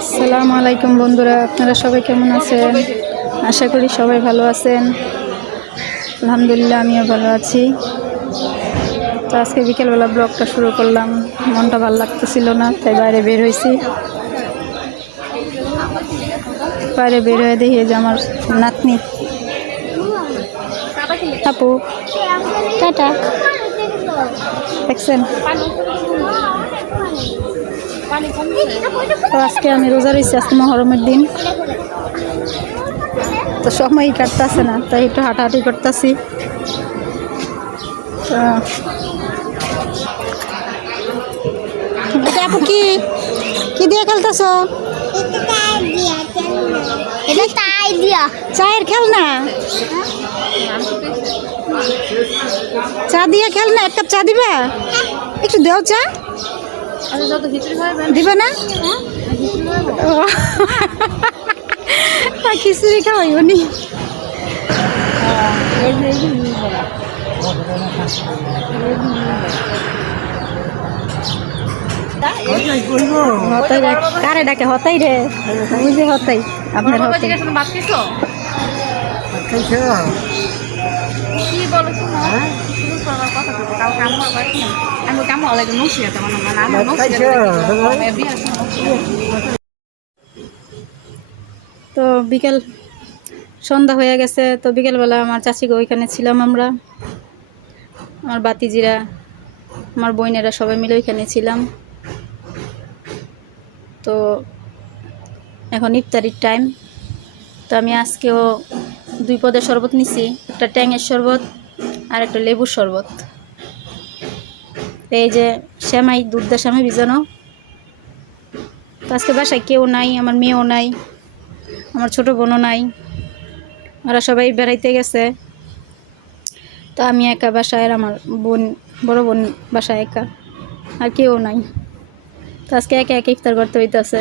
আসসালামু আলাইকুম বন্ধুরা, আপনারা সবাই কেমন আছেন? আশা করি সবাই ভালো আছেন। আলহামদুলিল্লাহ, আমিও ভালো আছি। তো আজকে বিকেলবেলা ব্লগটা শুরু করলাম। মনটা ভালো লাগতেছিল না, তাই বাইরে বের হয়েছি। বাইরে বের হয়ে দেখি যে আমার নাতনি। আপু টাটা, দেখছেন? তো আজকে আমি রোজা রয়েছি, আজকে মহরমের দিন। তো সময়ই কাটতেছে না, তাই একটু হাঁটাহাঁটি করতেছি। আপু কি কি দিয়ে খেলতেছ? চায়ের খেলনা? চা দিয়ে খেলনা? এক কাপ চা দিবা? একটু দেও চা। দিবে না? খিচুড়ি খাওয়াইব নি? কারে ডাকে? হতাই রে, বুঝে হতাই। আপনার হতাই তো বিকেল সন্ধ্যা হয়ে গেছে। তো বিকেলবেলা আমার চাচিকে ওইখানে ছিলাম আমরা, আমার বাতিজিরা, আমার বোনেরা সবাই মিলে ওইখানে ছিলাম। তো এখন ইফতারির টাইম। তো আমি আজকেও 2 পদের শরবত নিছি, একটা ট্যাঙের শরবত আর একটা লেবুর শরবত। এই যে সেমাই, দুধ দা সেমাই ভিজানো। তো আজকে বাসায় কেউ নাই, আমার মেয়েও নাই, আমার ছোট বোনও নাই, ওরা সবাই বেড়াইতে গেছে। তো আমি একা বাসায়, আর আমার বোন, বড় বোন বাসায় একা, আর কেউ নাই। তো আজকে একা একা ইফতার করতে হইতেছে।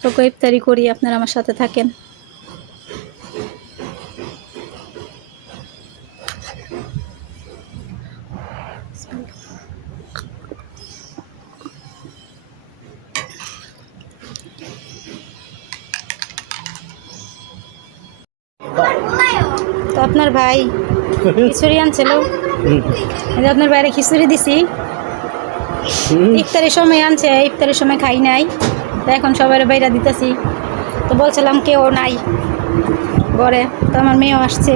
তো ইফতারি করি, আপনারা আমার সাথে থাকেন। তো আপনার ভাই খিচুড়ি আনছিল, আপনার বাইরে খিচুড়ি দিছি। ইফতারের সময় আনছে, ইফতারের সময় খাই নাই, তো এখন সবার বাইরে দিতেছি। তো বলছিলাম কেউ নাই ঘরে, তো আমার মেয়েও আসছে।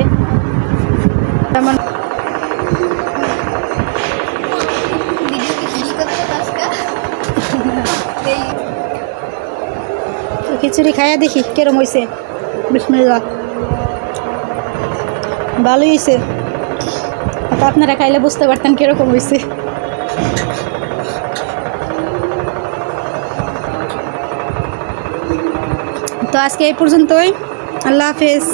তো খিচুড়ি খাইয়া দেখি কেরম হয়েছে। বিসমিল্লাহ, ভালোই হয়েছে। তো আপনারা খাইলে বুঝতে পারতেন কিরকম হয়েছে। তো আজকে এই পর্যন্তই। আল্লাহ হাফেজ।